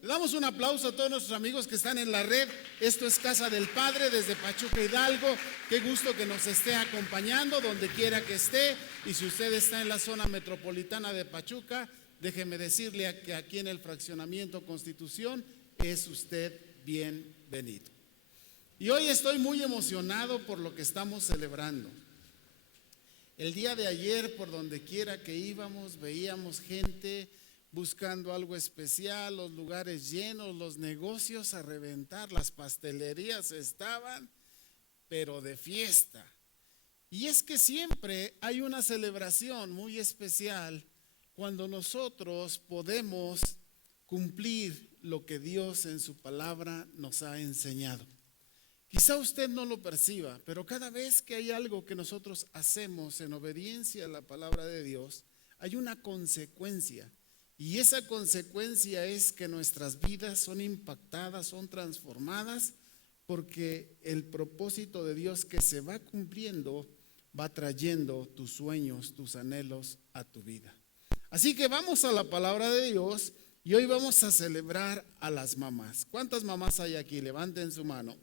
Le damos un aplauso a todos nuestros amigos que están en la red. Esto es Casa del Padre desde Pachuca, Hidalgo. Qué gusto que nos esté acompañando donde quiera que esté. Y si usted está en la zona metropolitana de Pachuca, déjeme decirle que aquí en el fraccionamiento Constitución es usted bienvenido. Y hoy estoy muy emocionado por lo que estamos celebrando. El día de ayer, por donde quiera que íbamos, veíamos gente buscando algo especial, los lugares llenos, los negocios a reventar, las pastelerías estaban, pero de fiesta. Y es que siempre hay una celebración muy especial cuando nosotros podemos cumplir lo que Dios en su palabra nos ha enseñado. Quizá usted no lo perciba, pero cada vez que hay algo que nosotros hacemos en obediencia a la palabra de Dios, hay una consecuencia. Y esa consecuencia es que nuestras vidas son impactadas, son transformadas, porque el propósito de Dios que se va cumpliendo va trayendo tus sueños, tus anhelos a tu vida. Así que vamos a la palabra de Dios y hoy vamos a celebrar a las mamás. ¿Cuántas mamás hay aquí? Levanten su mano.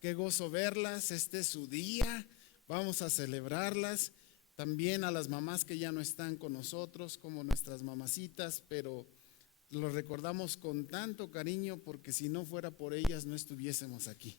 Qué gozo verlas, este es su día, vamos a celebrarlas. También a las mamás que ya no están con nosotros, como nuestras mamacitas, pero lo recordamos con tanto cariño porque si no fuera por ellas no estuviésemos aquí.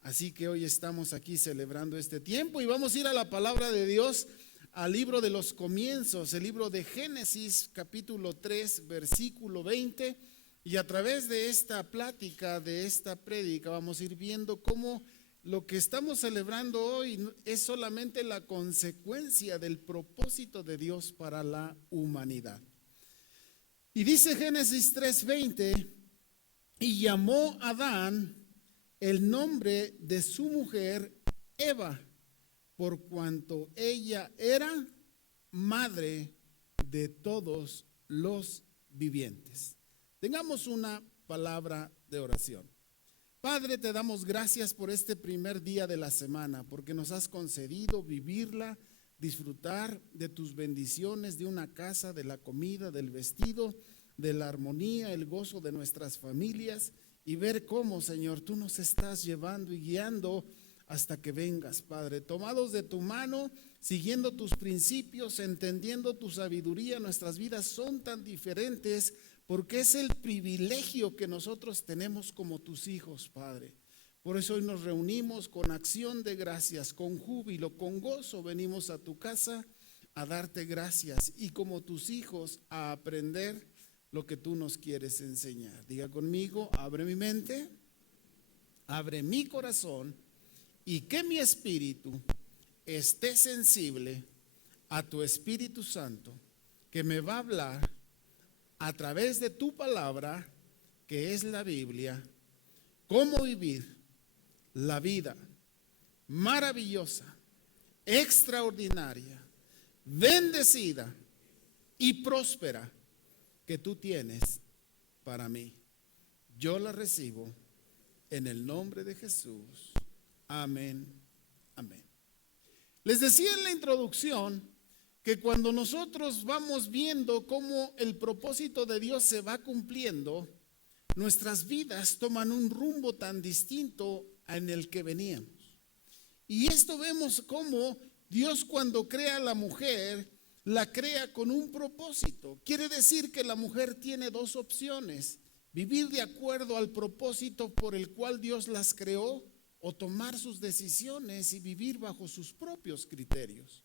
Así que hoy estamos aquí celebrando este tiempo y vamos a ir a la palabra de Dios, al libro de los comienzos, el libro de Génesis, capítulo 3, versículo 20. Y a través de esta plática, de esta prédica, vamos a ir viendo cómo lo que estamos celebrando hoy es solamente la consecuencia del propósito de Dios para la humanidad. Y dice Génesis 3:20, y llamó Adán el nombre de su mujer Eva, por cuanto ella era madre de todos los vivientes. Tengamos una palabra de oración. Padre, te damos gracias por este primer día de la semana, porque nos has concedido vivirla, disfrutar de tus bendiciones, de una casa, de la comida, del vestido, de la armonía, el gozo de nuestras familias y ver cómo, Señor, tú nos estás llevando y guiando hasta que vengas, Padre. Tomados de tu mano, siguiendo tus principios, entendiendo tu sabiduría, nuestras vidas son tan diferentes porque es el privilegio que nosotros tenemos como tus hijos, Padre. Por eso hoy nos reunimos con acción de gracias, con júbilo, con gozo, venimos a tu casa a darte gracias y como tus hijos a aprender lo que tú nos quieres enseñar. Diga conmigo, abre mi mente, abre mi corazón y que mi espíritu esté sensible a tu Espíritu Santo que me va a hablar a través de tu palabra, que es la Biblia, cómo vivir la vida maravillosa, extraordinaria, bendecida y próspera que tú tienes para mí. Yo la recibo en el nombre de Jesús. Amén, amén. Les decía en la introducción que cuando nosotros vamos viendo cómo el propósito de Dios se va cumpliendo, nuestras vidas toman un rumbo tan distinto en el que veníamos. Y esto vemos cómo Dios cuando crea a la mujer, la crea con un propósito. Quiere decir que la mujer tiene dos opciones: vivir de acuerdo al propósito por el cual Dios las creó o tomar sus decisiones y vivir bajo sus propios criterios.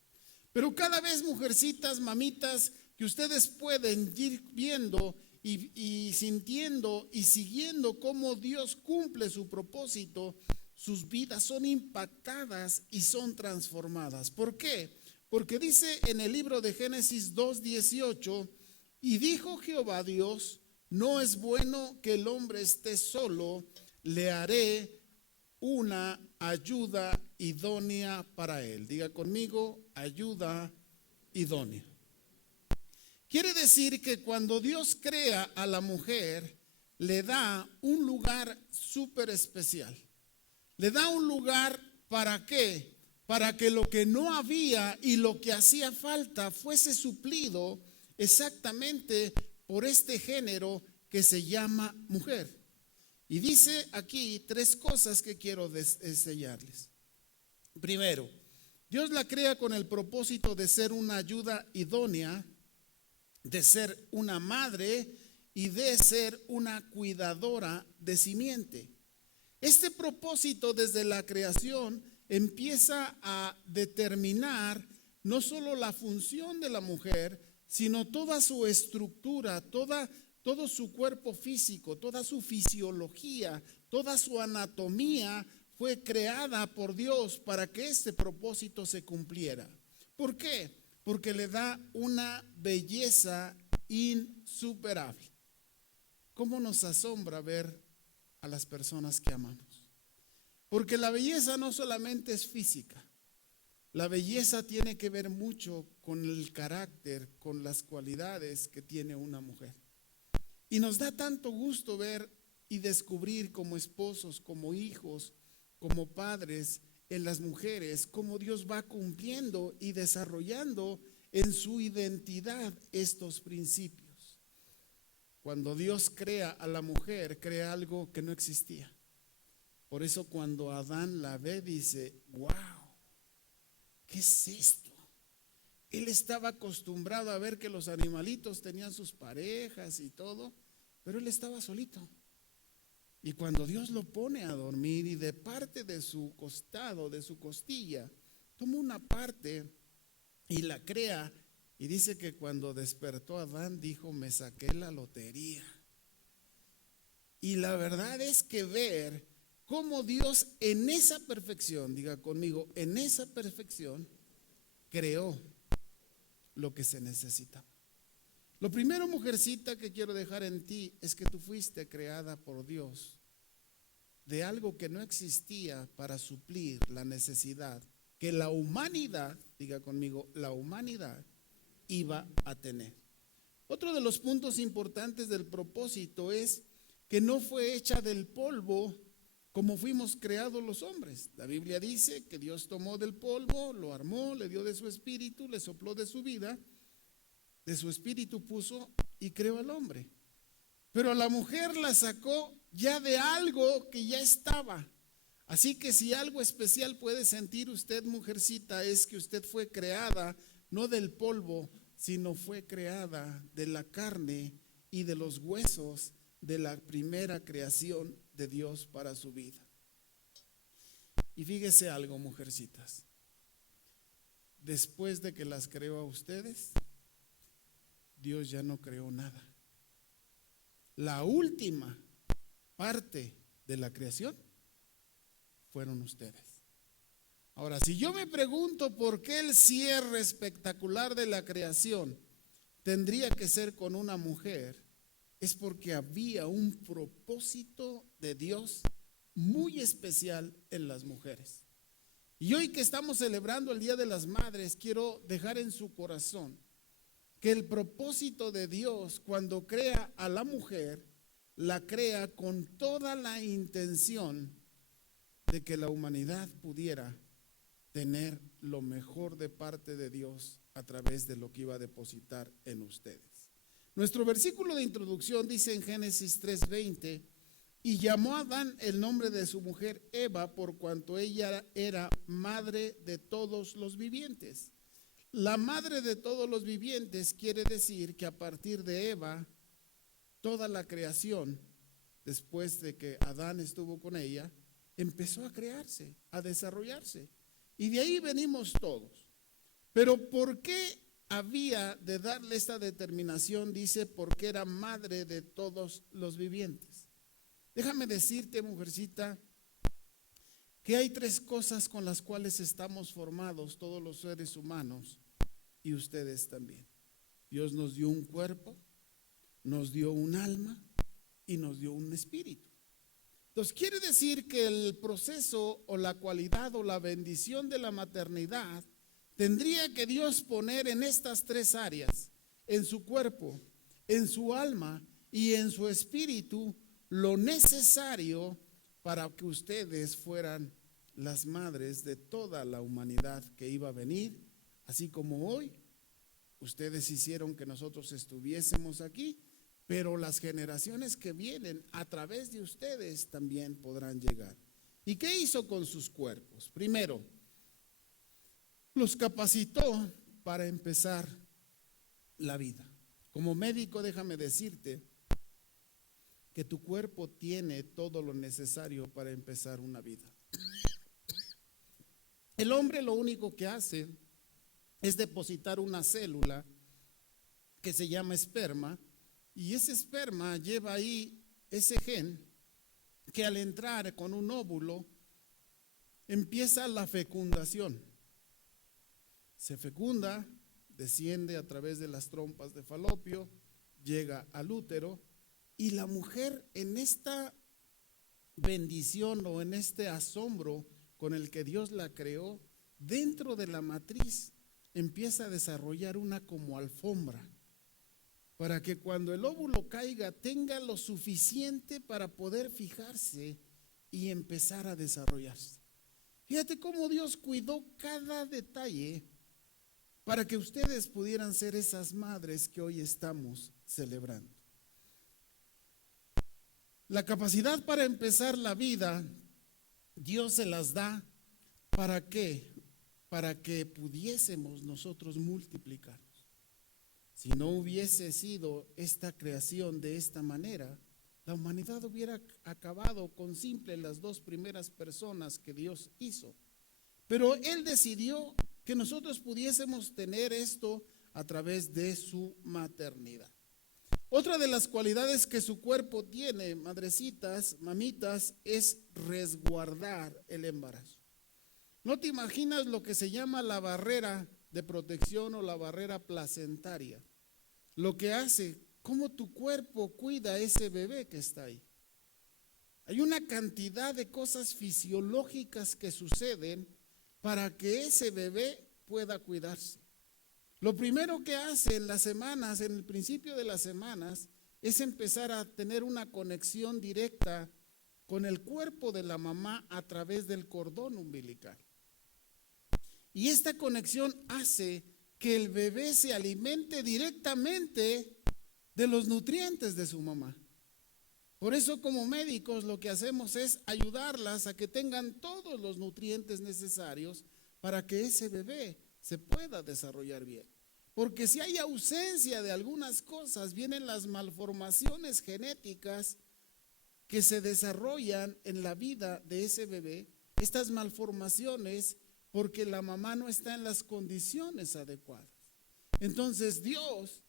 Pero cada vez, mujercitas, mamitas, que ustedes pueden ir viendo y sintiendo y siguiendo cómo Dios cumple su propósito, sus vidas son impactadas y son transformadas. ¿Por qué? Porque dice en el libro de Génesis 2:18, y dijo Jehová Dios, no es bueno que el hombre esté solo, le haré una ayuda idónea para él. Diga conmigo, ayuda idónea. Quiere decir que cuando Dios crea a la mujer, le da un lugar súper especial. Le da un lugar, ¿para qué? Para que lo que no había y lo que hacía falta fuese suplido exactamente por este género que se llama mujer. Y dice aquí 3 cosas que quiero enseñarles. Primero, Dios la crea con el propósito de ser una ayuda idónea, de ser una madre y de ser una cuidadora de simiente. Este propósito desde la creación empieza a determinar no solo la función de la mujer, sino toda su estructura, todo su cuerpo físico, toda su fisiología, toda su anatomía fue creada por Dios para que este propósito se cumpliera. ¿Por qué? Porque le da una belleza insuperable. ¿Cómo nos asombra ver a las personas que amamos? Porque la belleza no solamente es física, la belleza tiene que ver mucho con el carácter, con las cualidades que tiene una mujer. Y nos da tanto gusto ver y descubrir como esposos, como hijos, como padres, en las mujeres, cómo Dios va cumpliendo y desarrollando en su identidad estos principios. Cuando Dios crea a la mujer, crea algo que no existía. Por eso cuando Adán la ve, dice, wow, ¿qué es esto? Él estaba acostumbrado a ver que los animalitos tenían sus parejas y todo, pero él estaba solito. Y cuando Dios lo pone a dormir y de parte de su costado, de su costilla, toma una parte y la crea. Y dice que cuando despertó Adán dijo, me saqué la lotería. Y la verdad es que ver cómo Dios en esa perfección, diga conmigo, en esa perfección, creó lo que se necesitaba. Lo primero, mujercita, que quiero dejar en ti es que tú fuiste creada por Dios de algo que no existía para suplir la necesidad que la humanidad, diga conmigo, la humanidad iba a tener. Otro de los puntos importantes del propósito es que no fue hecha del polvo como fuimos creados los hombres. La Biblia dice que Dios tomó del polvo, lo armó, le dio de su espíritu, le sopló de su vida, de su espíritu puso y creó al hombre. Pero a la mujer la sacó ya de algo que ya estaba. Así que si algo especial puede sentir usted, mujercita, es que usted fue creada no del polvo, sino fue creada de la carne y de los huesos de la primera creación de Dios para su vida. Y fíjese algo, mujercitas. Después de que las creó a ustedes, Dios ya no creó nada. La última parte de la creación fueron ustedes. Ahora, si yo me pregunto por qué el cierre espectacular de la creación tendría que ser con una mujer, es porque había un propósito de Dios muy especial en las mujeres. Y hoy que estamos celebrando el Día de las Madres, quiero dejar en su corazón que el propósito de Dios cuando crea a la mujer, la crea con toda la intención de que la humanidad pudiera tener lo mejor de parte de Dios a través de lo que iba a depositar en ustedes. Nuestro versículo de introducción dice en Génesis 3:20, y llamó a Adán el nombre de su mujer Eva por cuanto ella era madre de todos los vivientes. La madre de todos los vivientes quiere decir que a partir de Eva, toda la creación, después de que Adán estuvo con ella, empezó a crearse, a desarrollarse. Y de ahí venimos todos. Pero ¿por qué había de darle esta determinación? Dice, porque era madre de todos los vivientes. Déjame decirte, mujercita, que hay 3 cosas con las cuales estamos formados todos los seres humanos y ustedes también. Dios nos dio un cuerpo, nos dio un alma y nos dio un espíritu. Entonces quiere decir que el proceso o la cualidad o la bendición de la maternidad tendría que Dios poner en estas 3 áreas, en su cuerpo, en su alma y en su espíritu, lo necesario para que ustedes fueran las madres de toda la humanidad que iba a venir, así como hoy ustedes hicieron que nosotros estuviésemos aquí. pero las generaciones que vienen a través de ustedes también podrán llegar. ¿Y qué hizo con sus cuerpos? Primero, los capacitó para empezar la vida. Como médico, déjame decirte que tu cuerpo tiene todo lo necesario para empezar una vida. El hombre lo único que hace es depositar una célula que se llama esperma, y ese esperma lleva ahí ese gen que al entrar con un óvulo empieza la fecundación. Se fecunda, desciende a través de las trompas de Falopio, llega al útero, y la mujer en esta bendición o en este asombro con el que Dios la creó, dentro de la matriz empieza a desarrollar una como alfombra, para que cuando el óvulo caiga tenga lo suficiente para poder fijarse y empezar a desarrollarse. Fíjate cómo Dios cuidó cada detalle para que ustedes pudieran ser esas madres que hoy estamos celebrando. La capacidad para empezar la vida, Dios se las da, ¿para qué? Para que pudiésemos nosotros multiplicarnos. Si no hubiese sido esta creación de esta manera, la humanidad hubiera acabado con simple las dos primeras personas que Dios hizo. Pero Él decidió que nosotros pudiésemos tener esto a través de su maternidad. Otra de las cualidades que su cuerpo tiene, madrecitas, mamitas, es resguardar el embarazo. No te imaginas lo que se llama la barrera de protección o la barrera placentaria. Lo que hace, cómo tu cuerpo cuida a ese bebé que está ahí. Hay una cantidad de cosas fisiológicas que suceden para que ese bebé pueda cuidarse. Lo primero que hace en las semanas, en el principio de las semanas, es empezar a tener una conexión directa con el cuerpo de la mamá a través del cordón umbilical. Y esta conexión hace que el bebé se alimente directamente de los nutrientes de su mamá. Por eso, como médicos, lo que hacemos es ayudarlas a que tengan todos los nutrientes necesarios para que ese bebé se pueda desarrollar bien. Porque si hay ausencia de algunas cosas, vienen las malformaciones genéticas que se desarrollan en la vida de ese bebé. Estas malformaciones porque la mamá no está en las condiciones adecuadas. Entonces Dios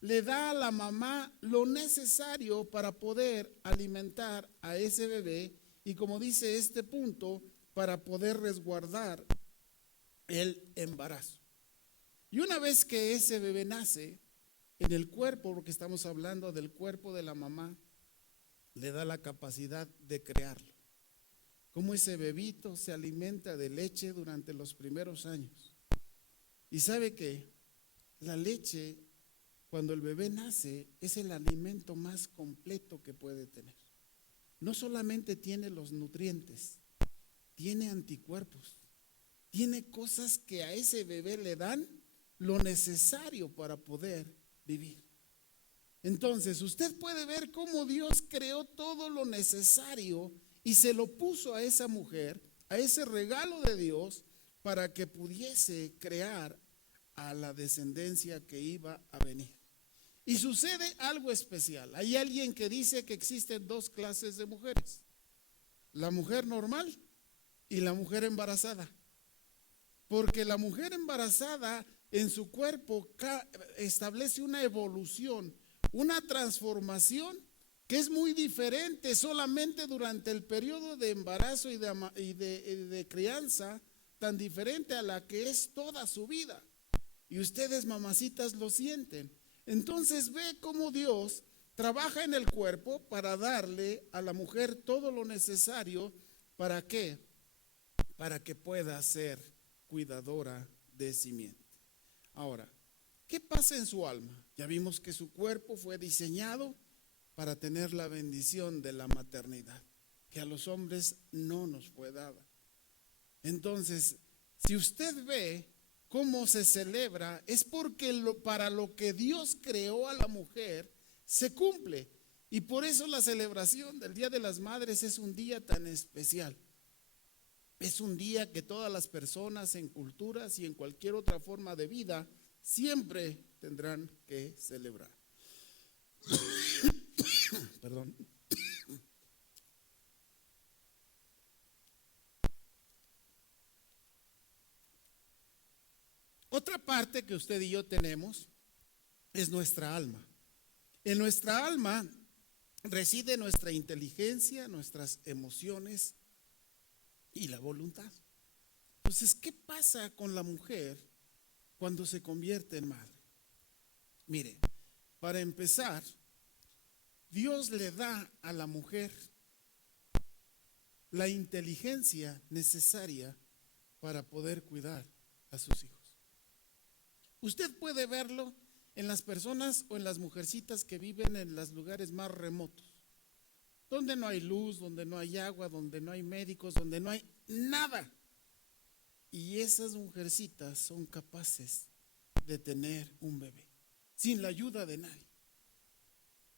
le da a la mamá lo necesario para poder alimentar a ese bebé y, como dice este punto, para poder resguardar el embarazo. Y una vez que ese bebé nace en el cuerpo, porque estamos hablando del cuerpo de la mamá, le da la capacidad de crearlo. Cómo ese bebito se alimenta de leche durante los primeros años. Y sabe que la leche, cuando el bebé nace, es el alimento más completo que puede tener. No solamente tiene los nutrientes, tiene anticuerpos, tiene cosas que a ese bebé le dan lo necesario para poder vivir. Entonces, usted puede ver cómo Dios creó todo lo necesario y se lo puso a esa mujer, a ese regalo de Dios, para que pudiese crear a la descendencia que iba a venir. Y sucede algo especial. Hay alguien que dice que existen dos clases de mujeres: la mujer normal y la mujer embarazada. Porque la mujer embarazada en su cuerpo establece una evolución, una transformación que es muy diferente solamente durante el periodo de embarazo y de crianza, tan diferente a la que es toda su vida. Y ustedes, mamacitas, lo sienten. Entonces ve cómo Dios trabaja en el cuerpo para darle a la mujer todo lo necesario. ¿Para qué? Para que pueda ser cuidadora de simiente. Ahora, ¿qué pasa en su alma? Ya vimos que su cuerpo fue diseñado para tener la bendición de la maternidad, que a los hombres no nos fue dada. Entonces, si usted ve cómo se celebra, es porque para lo que Dios creó a la mujer, se cumple. Y por eso la celebración del Día de las Madres es un día tan especial. Es un día que todas las personas en culturas y en cualquier otra forma de vida siempre tendrán que celebrar. Perdón. Otra parte que usted y yo tenemos es nuestra alma. En nuestra alma reside nuestra inteligencia, nuestras emociones y la voluntad. Entonces, ¿qué pasa con la mujer cuando se convierte en madre? Mire, para empezar, Dios le da a la mujer la inteligencia necesaria para poder cuidar a sus hijos. Usted puede verlo en las personas o en las mujercitas que viven en los lugares más remotos, donde no hay luz, donde no hay agua, donde no hay médicos, donde no hay nada. Y esas mujercitas son capaces de tener un bebé sin la ayuda de nadie.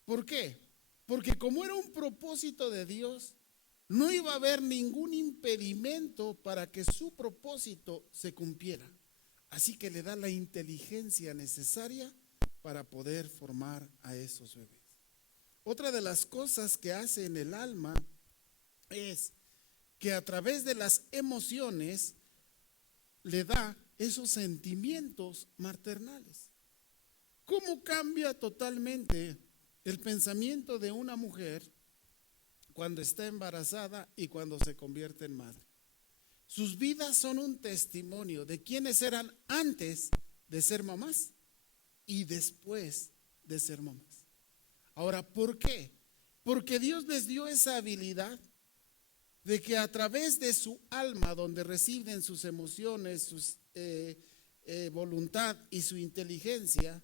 ¿Por qué? Porque como era un propósito de Dios, no iba a haber ningún impedimento para que su propósito se cumpliera. Así que le da la inteligencia necesaria para poder formar a esos bebés. Otra de las cosas que hace en el alma es que a través de las emociones le da esos sentimientos maternales. ¿Cómo cambia totalmente el pensamiento de una mujer cuando está embarazada y cuando se convierte en madre? Sus vidas son un testimonio de quiénes eran antes de ser mamás y después de ser mamás. Ahora, ¿por qué? Porque Dios les dio esa habilidad de que a través de su alma, donde residen sus emociones, su voluntad y su inteligencia,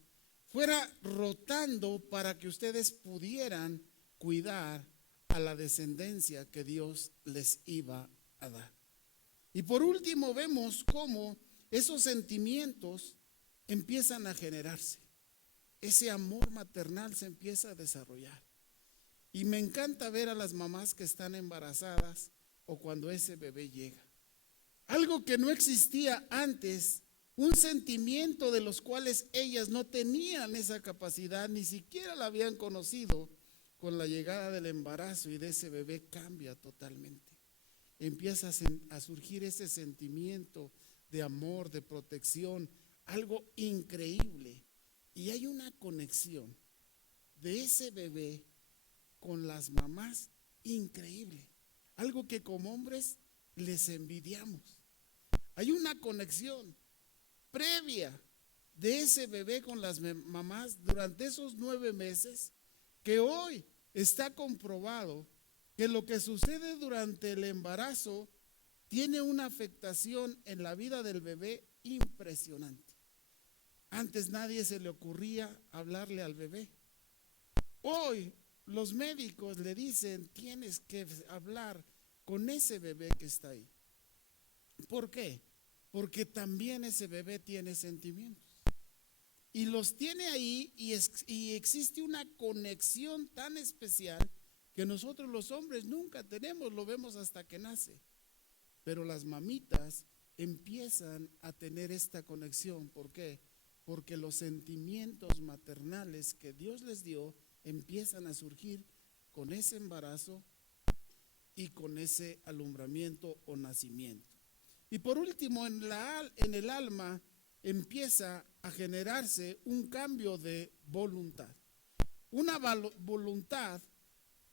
fuera rotando para que ustedes pudieran cuidar a la descendencia que Dios les iba a dar. Y por último vemos cómo esos sentimientos empiezan a generarse. Ese amor maternal se empieza a desarrollar. Y me encanta ver a las mamás que están embarazadas o cuando ese bebé llega. Algo que no existía antes, un sentimiento de los cuales ellas no tenían esa capacidad, ni siquiera la habían conocido, con la llegada del embarazo y de ese bebé cambia totalmente. Empieza a surgir ese sentimiento de amor, de protección, algo increíble. Y hay una conexión de ese bebé con las mamás increíble. Algo que como hombres les envidiamos. Hay una conexión previa de ese bebé con las mamás durante esos 9 meses que hoy está comprobado que lo que sucede durante el embarazo tiene una afectación en la vida del bebé impresionante. Antes nadie se le ocurría hablarle al bebé. Hoy los médicos le dicen, tienes que hablar con ese bebé que está ahí. ¿Por qué? Porque también ese bebé tiene sentimientos. Y los tiene ahí y existe una conexión tan especial que nosotros los hombres nunca tenemos, lo vemos hasta que nace. Pero las mamitas empiezan a tener esta conexión. ¿Por qué? Porque los sentimientos maternales que Dios les dio empiezan a surgir con ese embarazo y con ese alumbramiento o nacimiento. Y por último, en el alma empieza a generarse un cambio de voluntad. Una voluntad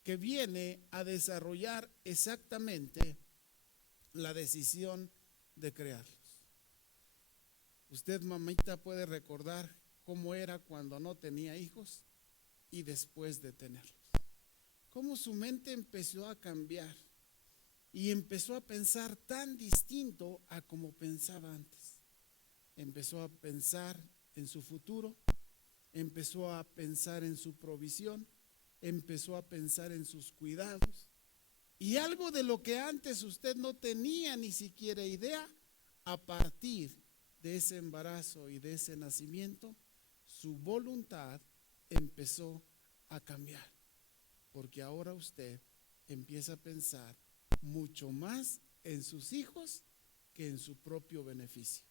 que viene a desarrollar exactamente la decisión de crearlos. Usted, mamita, puede recordar cómo era cuando no tenía hijos y después de tenerlos. Cómo su mente empezó a cambiar y empezó a pensar tan distinto a como pensaba antes. Empezó a pensar en su futuro, empezó a pensar en su provisión, empezó a pensar en sus cuidados. Y algo de lo que antes usted no tenía ni siquiera idea, a partir de ese embarazo y de ese nacimiento, su voluntad empezó a cambiar, porque ahora usted empieza a pensar mucho más en sus hijos que en su propio beneficio.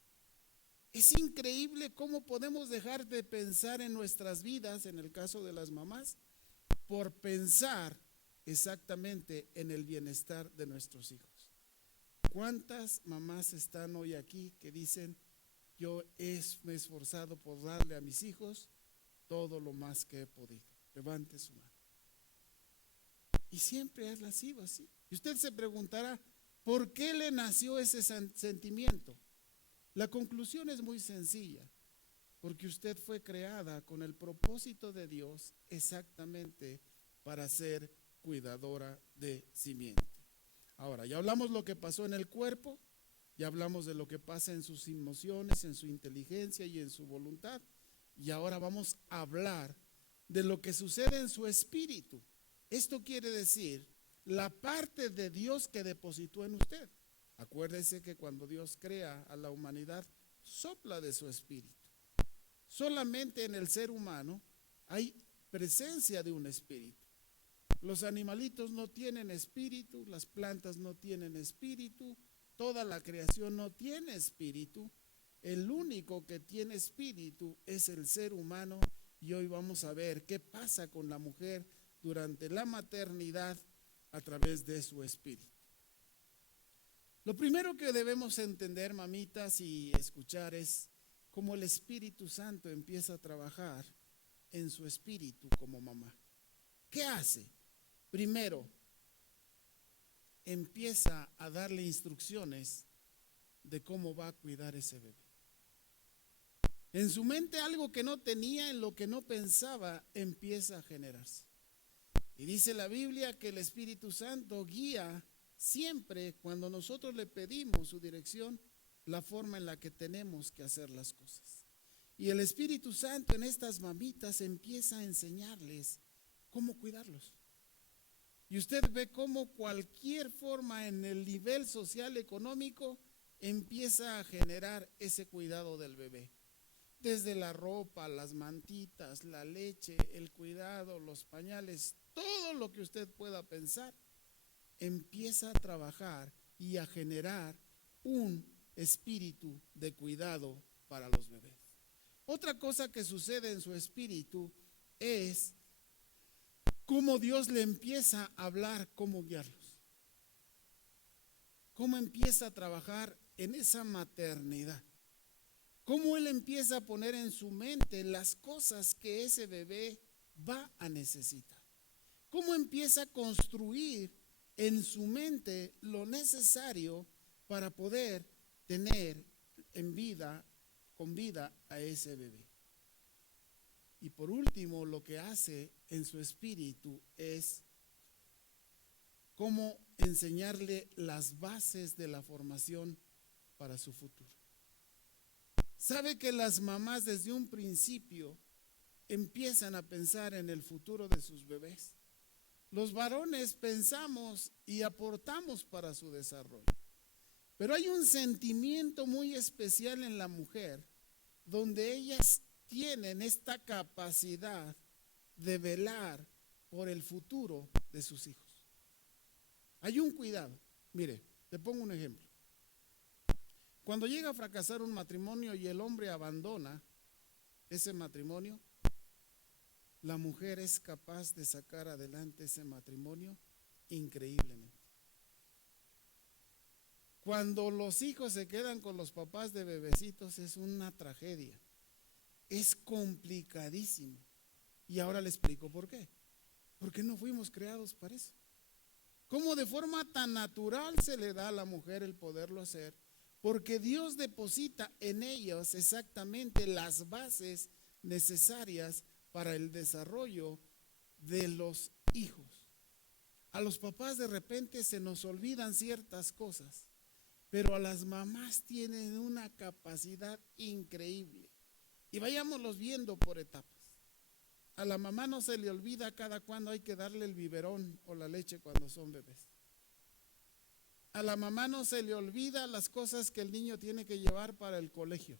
Es increíble cómo podemos dejar de pensar en nuestras vidas, en el caso de las mamás, por pensar exactamente en el bienestar de nuestros hijos. ¿Cuántas mamás están hoy aquí que dicen, yo me he esforzado por darle a mis hijos todo lo más que he podido? Levante su mano. Y siempre ha sido así. Y usted se preguntará, ¿por qué le nació ese sentimiento? La conclusión es muy sencilla, porque usted fue creada con el propósito de Dios exactamente para ser cuidadora de simiente. Ahora, ya hablamos lo que pasó en el cuerpo, ya hablamos de lo que pasa en sus emociones, en su inteligencia y en su voluntad, y ahora vamos a hablar de lo que sucede en su espíritu. Esto quiere decir la parte de Dios que depositó en usted. Acuérdese que cuando Dios crea a la humanidad, sopla de su espíritu. Solamente en el ser humano hay presencia de un espíritu. Los animalitos no tienen espíritu, las plantas no tienen espíritu, toda la creación no tiene espíritu. El único que tiene espíritu es el ser humano, y hoy vamos a ver qué pasa con la mujer durante la maternidad a través de su espíritu. Lo primero que debemos entender, mamitas, y escuchar es cómo el Espíritu Santo empieza a trabajar en su espíritu como mamá. ¿Qué hace? Primero, empieza a darle instrucciones de cómo va a cuidar ese bebé. En su mente algo que no tenía, en lo que no pensaba, empieza a generarse. Y dice la Biblia que el Espíritu Santo guía siempre cuando nosotros le pedimos su dirección, la forma en la que tenemos que hacer las cosas. Y el Espíritu Santo en estas mamitas empieza a enseñarles cómo cuidarlos. Y usted ve cómo cualquier forma en el nivel social económico empieza a generar ese cuidado del bebé. Desde la ropa, las mantitas, la leche, el cuidado, los pañales, todo lo que usted pueda pensar, empieza a trabajar y a generar un espíritu de cuidado para los bebés. Otra cosa que sucede en su espíritu es cómo Dios le empieza a hablar, cómo guiarlos. Cómo empieza a trabajar en esa maternidad. Cómo Él empieza a poner en su mente las cosas que ese bebé va a necesitar. Cómo empieza a construir en su mente lo necesario para poder tener con vida a ese bebé. Y por último, lo que hace en su espíritu es cómo enseñarle las bases de la formación para su futuro. Sabe que las mamás desde un principio empiezan a pensar en el futuro de sus bebés. Los varones pensamos y aportamos para su desarrollo. Pero hay un sentimiento muy especial en la mujer donde ellas tienen esta capacidad de velar por el futuro de sus hijos. Hay un cuidado. Mire, te pongo un ejemplo. Cuando llega a fracasar un matrimonio y el hombre abandona ese matrimonio, la mujer es capaz de sacar adelante ese matrimonio increíblemente. Cuando los hijos se quedan con los papás de bebecitos es una tragedia. Es complicadísimo. Y ahora le explico por qué. Porque no fuimos creados para eso. ¿Cómo de forma tan natural se le da a la mujer el poderlo hacer? Porque Dios deposita en ellos exactamente las bases necesarias para el desarrollo de los hijos. A los papás de repente se nos olvidan ciertas cosas, pero a las mamás tienen una capacidad increíble. Y vayámoslos viendo por etapas. A la mamá no se le olvida cada cuándo hay que darle el biberón o la leche cuando son bebés. A la mamá no se le olvida las cosas que el niño tiene que llevar para el colegio.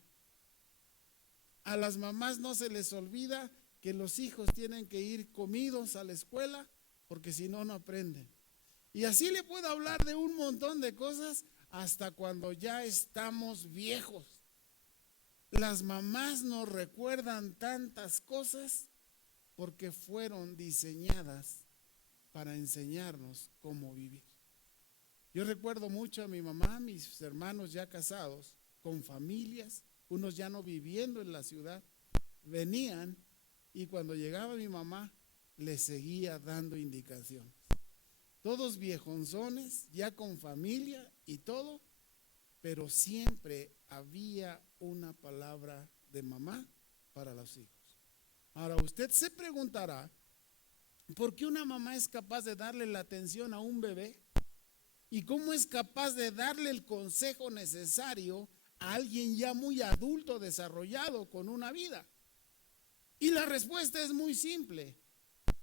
A las mamás no se les olvida que los hijos tienen que ir comidos a la escuela porque si no, no aprenden. Y así le puedo hablar de un montón de cosas hasta cuando ya estamos viejos. Las mamás nos recuerdan tantas cosas porque fueron diseñadas para enseñarnos cómo vivir. Yo recuerdo mucho a mi mamá, mis hermanos ya casados, con familias, unos ya no viviendo en la ciudad, venían y cuando llegaba mi mamá les seguía dando indicaciones. Todos viejonzones, ya con familia y todo, pero siempre había una palabra de mamá para los hijos. Ahora usted se preguntará, ¿por qué una mamá es capaz de darle la atención a un bebé? ¿Y cómo es capaz de darle el consejo necesario a alguien ya muy adulto, desarrollado, con una vida? Y la respuesta es muy simple,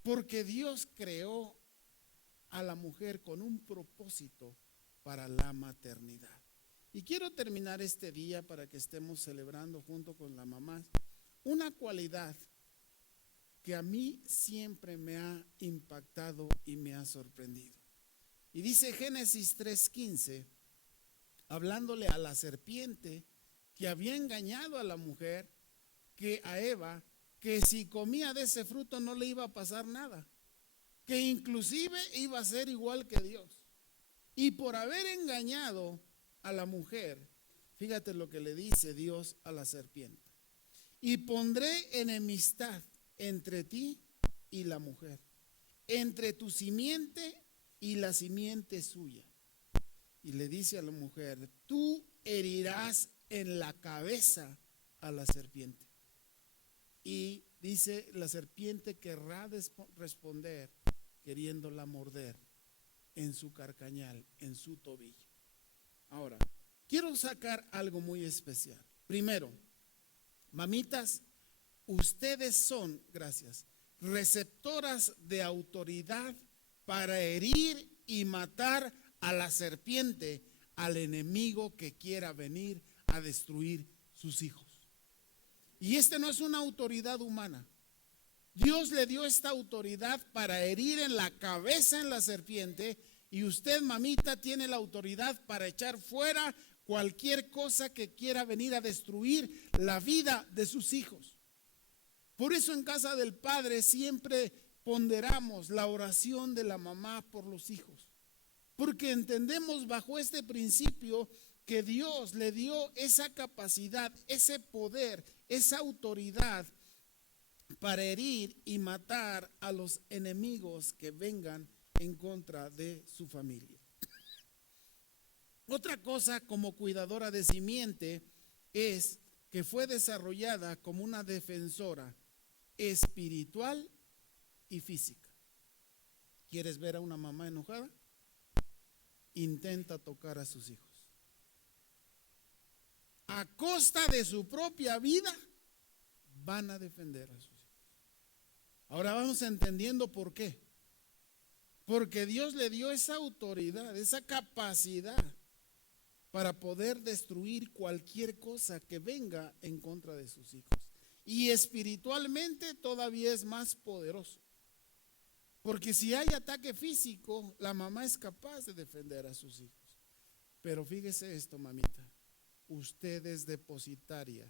porque Dios creó a la mujer con un propósito para la maternidad. Y quiero terminar este día para que estemos celebrando junto con la mamá una cualidad que a mí siempre me ha impactado y me ha sorprendido. Y dice Génesis 3:15, hablándole a la serpiente que había engañado a la mujer, que a Eva, que si comía de ese fruto no le iba a pasar nada, que inclusive iba a ser igual que Dios. Y por haber engañado a la mujer, fíjate lo que le dice Dios a la serpiente: y pondré enemistad entre ti y la mujer, entre tu simiente y la simiente suya. Y le dice a la mujer: tú herirás en la cabeza a la serpiente. Y dice, la serpiente querrá responder queriéndola morder en su carcañal, en su tobillo. Ahora, quiero sacar algo muy especial. Primero, mamitas, ustedes son, gracias, receptoras de autoridad para herir y matar a la serpiente, al enemigo que quiera venir a destruir sus hijos. Y no es una autoridad humana. Dios le dio esta autoridad para herir en la cabeza en la serpiente, y usted, mamita, tiene la autoridad para echar fuera cualquier cosa que quiera venir a destruir la vida de sus hijos. Por eso en casa del Padre siempre ponderamos la oración de la mamá por los hijos, porque entendemos bajo este principio que Dios le dio esa capacidad, ese poder, esa autoridad para herir y matar a los enemigos que vengan en contra de su familia. Otra cosa como cuidadora de simiente es que fue desarrollada como una defensora espiritual y física. ¿Quieres ver a una mamá enojada? Intenta tocar a sus hijos. A costa de su propia vida van a defender a sus hijos. Ahora vamos entendiendo por qué. Porque Dios le dio esa autoridad, esa capacidad para poder destruir cualquier cosa que venga en contra de sus hijos. Y espiritualmente todavía es más poderoso. Porque si hay ataque físico, la mamá es capaz de defender a sus hijos. Pero fíjese esto, mamita, usted es depositaria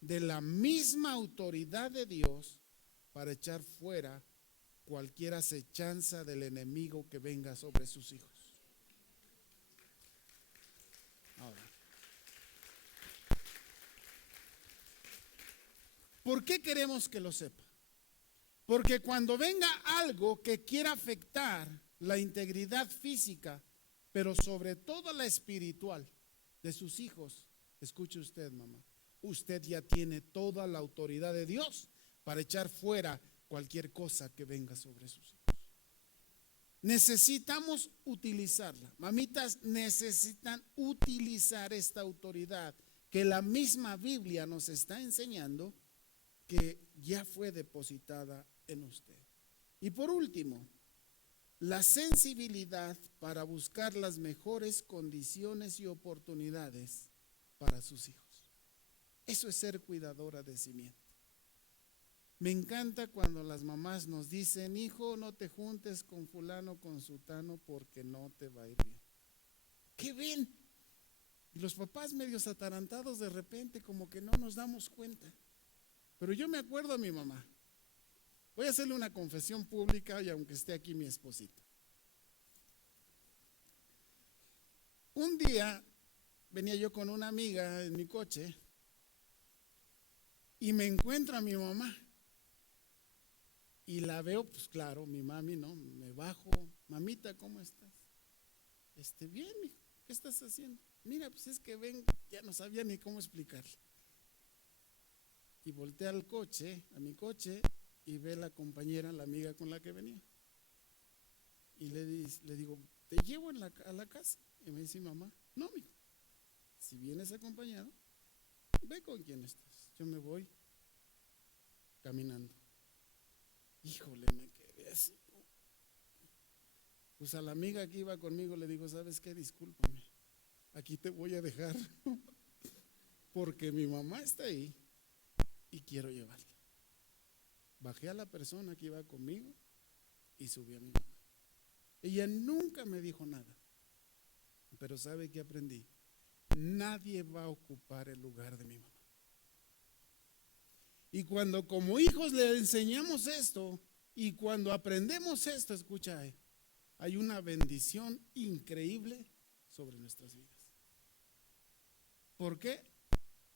de la misma autoridad de Dios para echar fuera cualquier acechanza del enemigo que venga sobre sus hijos. Ahora, ¿por qué queremos que lo sepa? Porque cuando venga algo que quiera afectar la integridad física, pero sobre todo la espiritual de sus hijos, escuche usted, mamá, usted ya tiene toda la autoridad de Dios para echar fuera cualquier cosa que venga sobre sus hijos. Necesitamos utilizarla. Mamitas, necesitan utilizar esta autoridad que la misma Biblia nos está enseñando que ya fue depositada en usted. Y por último, la sensibilidad para buscar las mejores condiciones y oportunidades para sus hijos. Eso es ser cuidadora de simiente. Me encanta cuando las mamás nos dicen: hijo, no te juntes con fulano, con sutano, porque no te va a ir bien. ¿Qué ven? Y los papás medios atarantados de repente como que no nos damos cuenta. Pero yo me acuerdo a mi mamá. Voy a hacerle una confesión pública, y aunque esté aquí mi esposita. Un día venía yo con una amiga en mi coche y me encuentro a mi mamá. Y la veo, pues claro, mi mami, ¿no? Me bajo: mamita, ¿cómo estás? Bien, mijo, ¿qué estás haciendo? Mira, pues es que ven, ya no sabía ni cómo explicarle. Y volteé al coche, a mi coche, y ve la compañera, la amiga con la que venía. Y le digo: ¿te llevo a la casa? Y me dice: mamá, no, mijo, si vienes acompañado, ve con quien estás. Yo me voy caminando. Híjole, me quedé así. Pues a la amiga que iba conmigo le digo: ¿sabes qué? Discúlpame, aquí te voy a dejar porque mi mamá está ahí y quiero llevarla. Bajé a la persona que iba conmigo y subí a mi mamá. Ella nunca me dijo nada, pero ¿sabe qué aprendí? Nadie va a ocupar el lugar de mi mamá. Y cuando como hijos le enseñamos esto, y cuando aprendemos esto, escucha, hay una bendición increíble sobre nuestras vidas. ¿Por qué?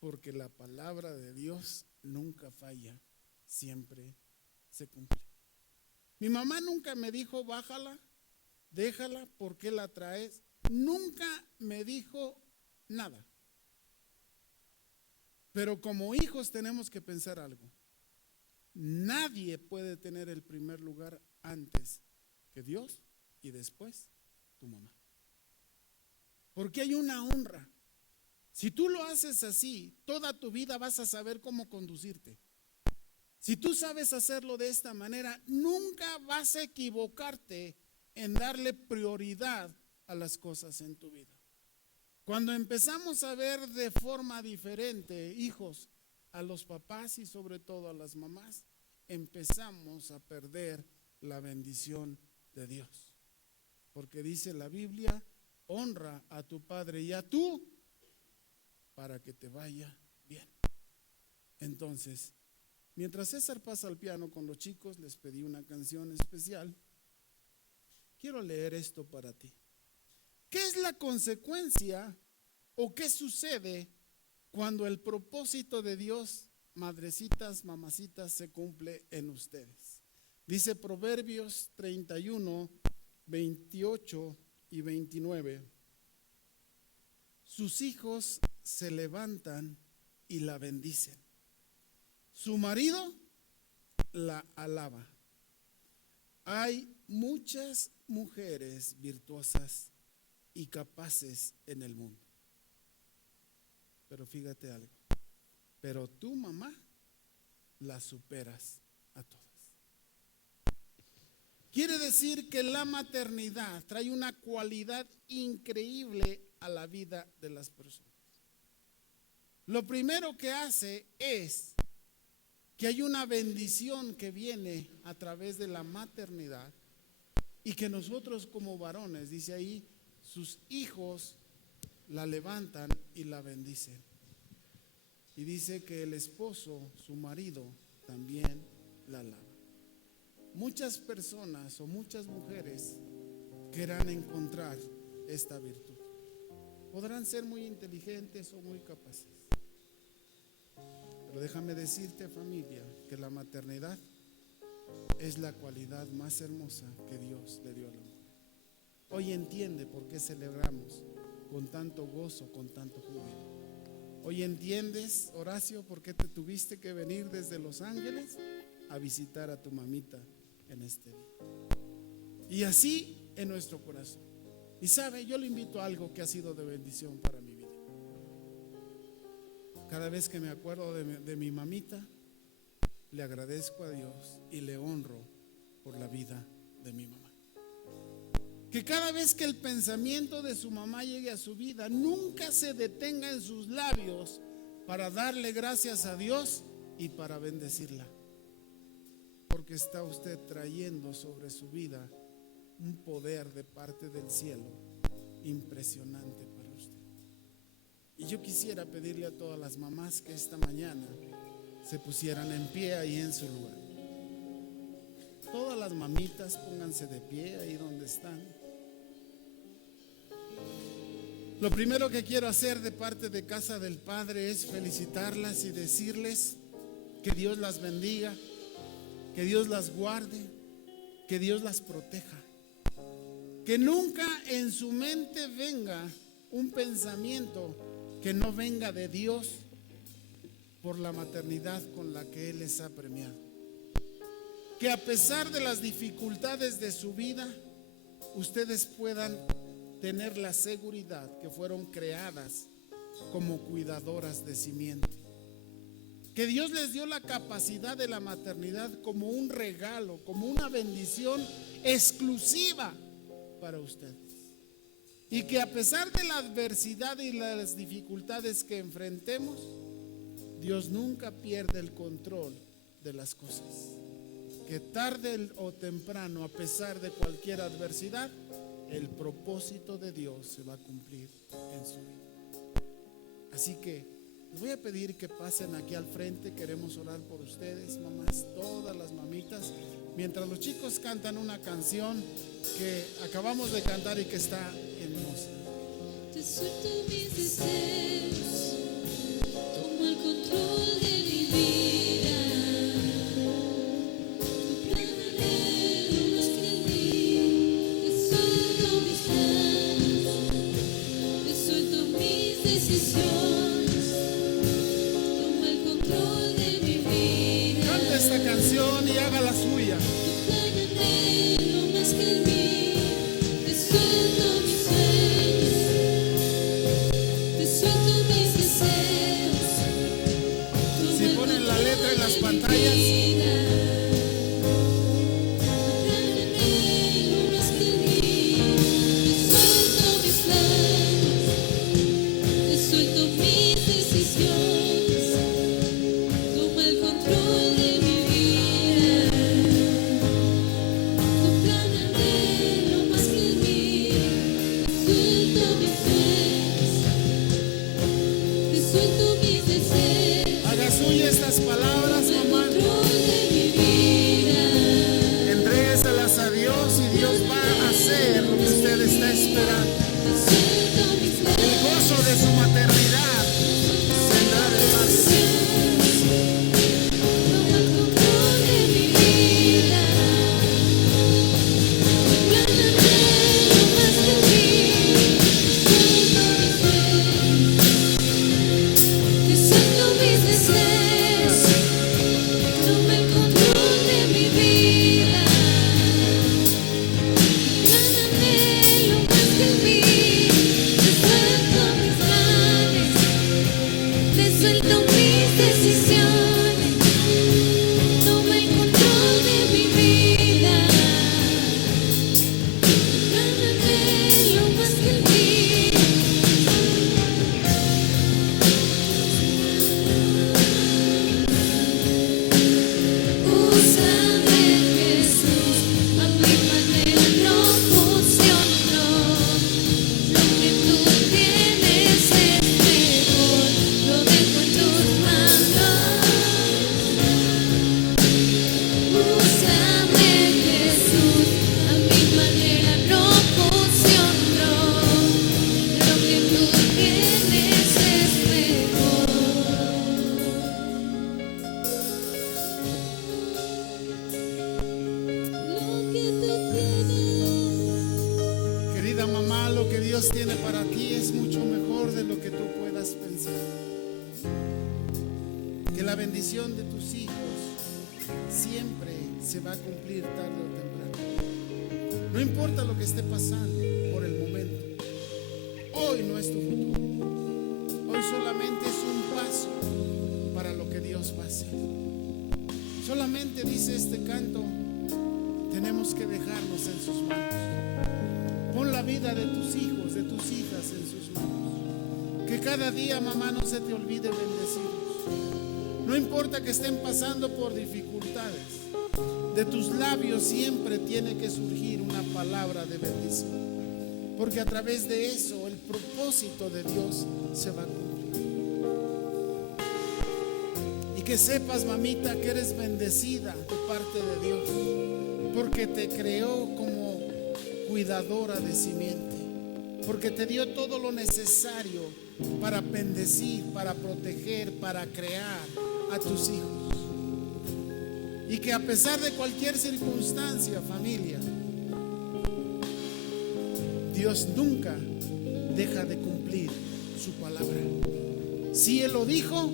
Porque la palabra de Dios nunca falla, siempre se cumple. Mi mamá nunca me dijo: bájala, déjala, ¿por qué la traes? Nunca me dijo nada. Pero como hijos tenemos que pensar algo. Nadie puede tener el primer lugar antes que Dios y después tu mamá. Porque hay una honra. Si tú lo haces así, toda tu vida vas a saber cómo conducirte. Si tú sabes hacerlo de esta manera, nunca vas a equivocarte en darle prioridad a las cosas en tu vida. Cuando empezamos a ver de forma diferente, hijos, a los papás y sobre todo a las mamás, empezamos a perder la bendición de Dios. Porque dice la Biblia: honra a tu padre y a tú para que te vaya bien. Entonces, mientras César pasa al piano con los chicos, les pedí una canción especial. Quiero leer esto para ti. ¿Qué es la consecuencia o qué sucede cuando el propósito de Dios, madrecitas, mamacitas, se cumple en ustedes? Dice Proverbios 31, 28 y 29. Sus hijos se levantan y la bendicen. Su marido la alaba. Hay muchas mujeres virtuosas y capaces en el mundo. Pero fíjate algo. Pero tu mamá la superas a todas. Quiere decir que la maternidad trae una cualidad increíble a la vida de las personas. Lo primero que hace es que hay una bendición que viene a través de la maternidad y que nosotros como varones, dice ahí, sus hijos la levantan y la bendicen. Y dice que el esposo, su marido, también la alaba. Muchas personas o muchas mujeres querrán encontrar esta virtud. Podrán ser muy inteligentes o muy capaces. Pero déjame decirte, familia, que la maternidad es la cualidad más hermosa que Dios le dio a la mujer. Hoy entiende por qué celebramos con tanto gozo, con tanto júbilo. Hoy entiendes, Horacio, por qué te tuviste que venir desde Los Ángeles a visitar a tu mamita en este día. Y así en nuestro corazón. Y sabe, yo le invito a algo que ha sido de bendición para mi vida. Cada vez que me acuerdo de mi mamita, le agradezco a Dios y le honro por la vida de mi mamá. Que cada vez que el pensamiento de su mamá llegue a su vida, nunca se detenga en sus labios para darle gracias a Dios y para bendecirla. porque está usted trayendo sobre su vida un poder de parte del cielo impresionante para usted. Y yo quisiera pedirle a todas las mamás que esta mañana se pusieran en pie ahí en su lugar. Todas las mamitas, pónganse de pie ahí donde están. Lo primero que quiero hacer de parte de Casa del Padre es felicitarlas y decirles que Dios las bendiga, que Dios las guarde, que Dios las proteja. Que nunca en su mente venga un pensamiento que no venga de Dios por la maternidad con la que Él les ha premiado. Que a pesar de las dificultades de su vida, ustedes puedan tener la seguridad que fueron creadas como cuidadoras de simiente. Que Dios les dio la capacidad de la maternidad como un regalo, como una bendición exclusiva para ustedes. Y que a pesar de la adversidad y las dificultades que enfrentemos, Dios nunca pierde el control de las cosas. Que tarde o temprano, a pesar de cualquier adversidad, el propósito de Dios se va a cumplir en su vida. Así que les voy a pedir que pasen aquí al frente. Queremos orar por ustedes, mamás, todas las mamitas, mientras los chicos cantan una canción que acabamos de cantar y que está hermosa. Te suelto mis deseos, toma el control de mi vida. Tu plan anhelo más que el mío. Te suelto mis planes, te suelto mis decisiones. Toma el control de mi vida. Canta esta canción y haga la suya. Tu plan anhelo más que el mío. Te suelto mis sueños. Te suelto mis deseos. Si ponen la letra en las pantallas, te suelto mis decisiones. Toma el control de mi vida. Tu plan anhelo más que el mío. Te suelto mis sueños. Te suelto mis deseos. haga suya estas palabras, Toma el mamá. control de mi vida. Entrégueselas a Dios y Dios va a hacer lo que usted está esperando. Te suelto mis El gozo de su maternidad vendrá de más. Toma el control de mi vida. Tu plan anhelo más que el mío. Te suelto mis deseos. Toma el control de mi vida. Tu plan anhelo más que el mío. Te suelto mis planes. Te suelto mis decisiones. Toma el control de mi vida. Tu plan anhelo más que el mío. Úsame, Jesús, a mi manera no funcionó. Lo que tú tienes es mejor, lo dejo en tus manos. Úsame, Jesús, a mi manera no funcionó. Lo que tú tienes es mejor. Lo que tú tienes. Querida mamá, lo que Dios tiene para ti es mucho mejor de lo que tú puedas pensar. Que la bendición de tus hijos siempre se va a cumplir tarde o temprano. No importa lo que esté pasando por el momento. Hoy no es tu futuro. Hoy solamente es un paso para lo que Dios va a hacer. Solamente dice este canto, tenemos que dejarnos en sus manos. Pon la vida de tus hijos, de tus hijas en sus manos. Que cada día, mamá, no se te olvide bendecirlos. No importa que estén pasando por dificultades. De tus labios siempre tiene que surgir una palabra de bendición, porque a través de eso el propósito de Dios se va a cumplir. Y que sepas, mamita, que eres bendecida de parte de Dios, porque te creó como cuidadora de simiente, porque te dio todo lo necesario para bendecir, para proteger, para crear a tus hijos. Y que a pesar de cualquier circunstancia, familia, Dios nunca deja de cumplir su palabra. Si Él lo dijo,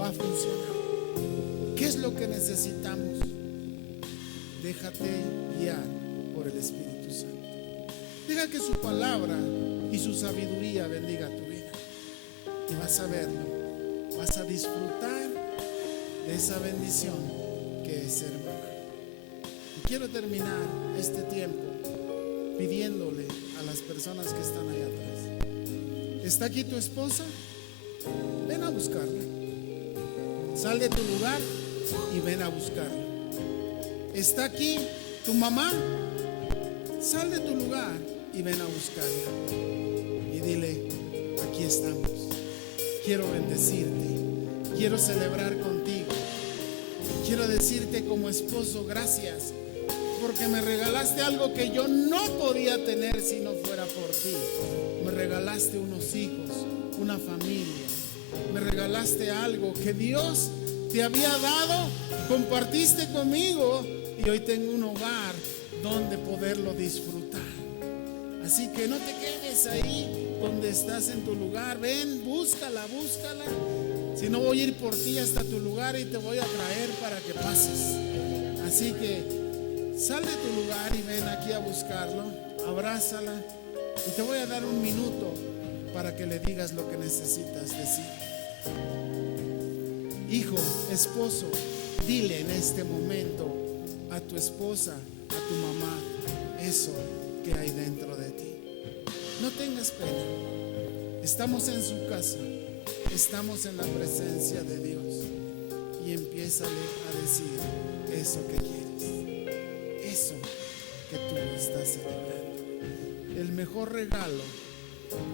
va a funcionar. ¿Qué es lo que necesitamos? Déjate guiar por el Espíritu Santo. Deja que su palabra y su sabiduría bendiga tu vida. Y vas a verlo, vas a disfrutar de esa bendición que es ser mamá. Y quiero terminar este tiempo pidiéndole a las personas que están allá atrás. ¿Está aquí tu esposa? Ven a buscarla. Sal de tu lugar y ven a buscarla. ¿Está aquí tu mamá? Sal de tu lugar y ven a buscarla. Y dile, aquí estamos. Quiero bendecirte. Quiero celebrar contigo. Quiero decirte como esposo, gracias, porque me regalaste algo que yo no podía tener si no fuera por ti. Me regalaste unos hijos, una familia. Me regalaste algo que Dios te había dado, compartiste conmigo y hoy tengo un hogar donde poderlo disfrutar. Así que no te quedes ahí donde estás en tu lugar. Ven, búscala, búscala. Si no, voy a ir por ti hasta tu lugar y te voy a traer para que pases. Así que sal de tu lugar y ven aquí a buscarlo, abrázala y te voy a dar un minuto para que le digas lo que necesitas decir. Hijo, esposo, dile en este momento a tu esposa, a tu mamá, eso que hay dentro de ti. No tengas pena. Estamos en su casa. Estamos en la presencia de Dios y empiézale a decir eso que quieres, eso que tú estás celebrando. El mejor regalo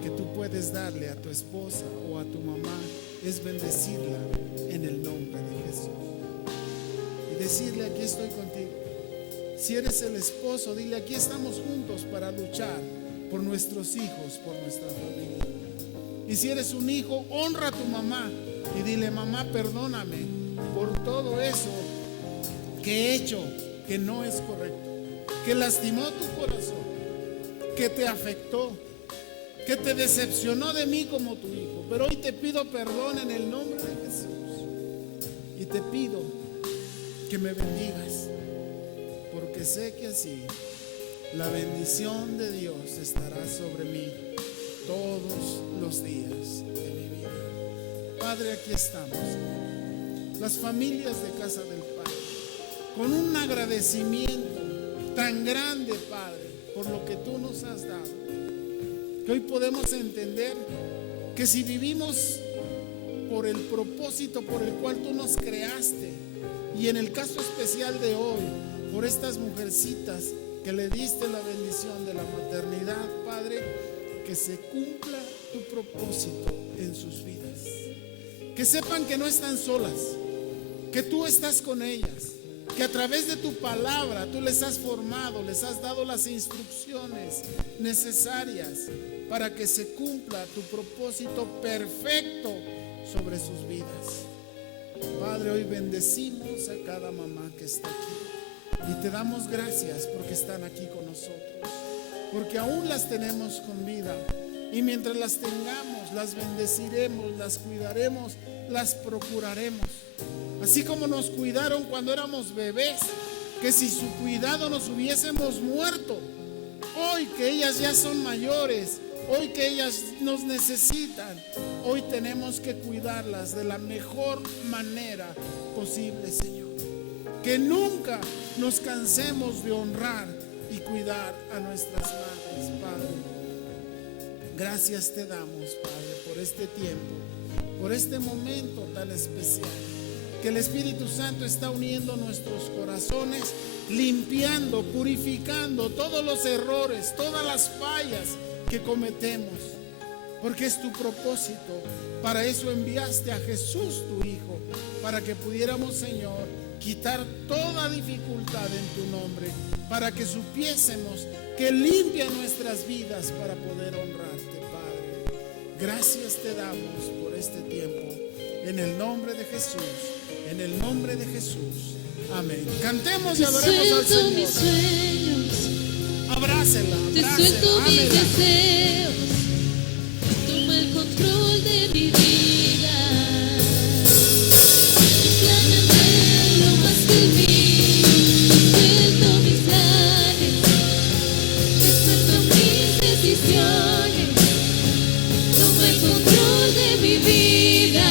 que tú puedes darle a tu esposa o a tu mamá es bendecirla en el nombre de Jesús y decirle, aquí estoy contigo. Si eres el esposo, dile, aquí estamos juntos para luchar por nuestros hijos, por nuestra familia. Y si eres un hijo, honra a tu mamá y dile, mamá, perdóname por todo eso que he hecho que no es correcto, que lastimó tu corazón, que te afectó, que te decepcionó de mí como tu hijo. Pero hoy te pido perdón en el nombre de Jesús y te pido que me bendigas, porque sé que así la bendición de Dios estará sobre mí todos los días de mi vida. Padre, aquí estamos, las familias de Casa del Padre, con un agradecimiento tan grande, Padre, por lo que tú nos has dado, que hoy podemos entender que si vivimos por el propósito por el cual tú nos creaste, y en el caso especial de hoy, por estas mujercitas que le diste la bendición de la maternidad, Padre, que se cumpla tu propósito en sus vidas. Que sepan que no están solas, que tú estás con ellas, que a través de tu palabra tú les has formado, les has dado las instrucciones necesarias para que se cumpla tu propósito perfecto sobre sus vidas. Padre, hoy bendecimos a cada mamá que está aquí y te damos gracias porque están aquí con nosotros, porque aún las tenemos con vida y mientras las tengamos, las bendeciremos, las cuidaremos, las procuraremos. Así como nos cuidaron cuando éramos bebés, que si su cuidado nos hubiésemos muerto, hoy que ellas ya son mayores, hoy que ellas nos necesitan, hoy tenemos que cuidarlas de la mejor manera posible, Señor. Que nunca nos cansemos de honrar y cuidar a nuestras madres, Padre. Gracias te damos, Padre, por este tiempo, por este momento tan especial. que el Espíritu Santo está uniendo nuestros corazones, limpiando, purificando todos los errores, todas las fallas que cometemos, porque es tu propósito. Para eso enviaste a Jesús, tu Hijo, para que pudiéramos, Señor, quitar toda dificultad en tu nombre, para que supiésemos que limpia nuestras vidas para poder honrarte, Padre. Gracias te damos por este tiempo, en el nombre de Jesús, en el nombre de Jesús. Amén. Cantemos y adoremos al Suelto mis Señor. sueños, Abrácela, te abrácela, suelto mis ámela. deseos, toma el control de mi vida. Plan anhelo más que el mío, suelto mis planes, te suelto mis decisiones, toma el control de mi vida.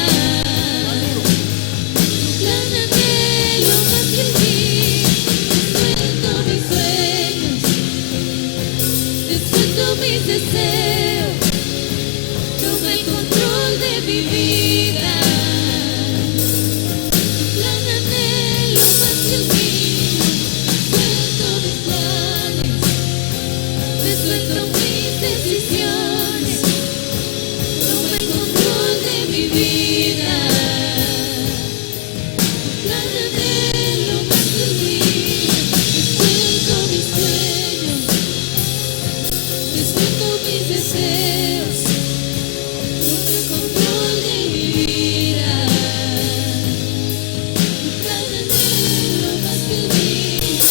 Plan anhelo más que el mío, suelto mis sueños, te suelto mis deseos, toma el control de mi vida. Plan anhelo más que el mío, suelto mis planes, te suelto mis decisiones, toma el control de mi vida. Plan anhelo más que el mío, suelto mis sueños, te suelto mis deseos, toma el control de mi vida. Plan anhelo más que el mío,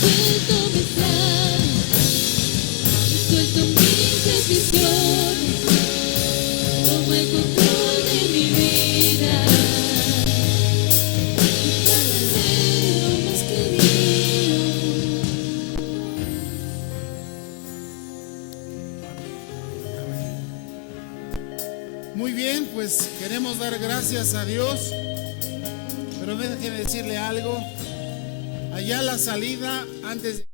suelto mis planes, suelto mis decisiones, toma el control de mi vida. Plan anhelo más que el mío. Muy bien, pues queremos dar gracias a Dios, pero déjeme decirle algo. Allá a la salida, antes de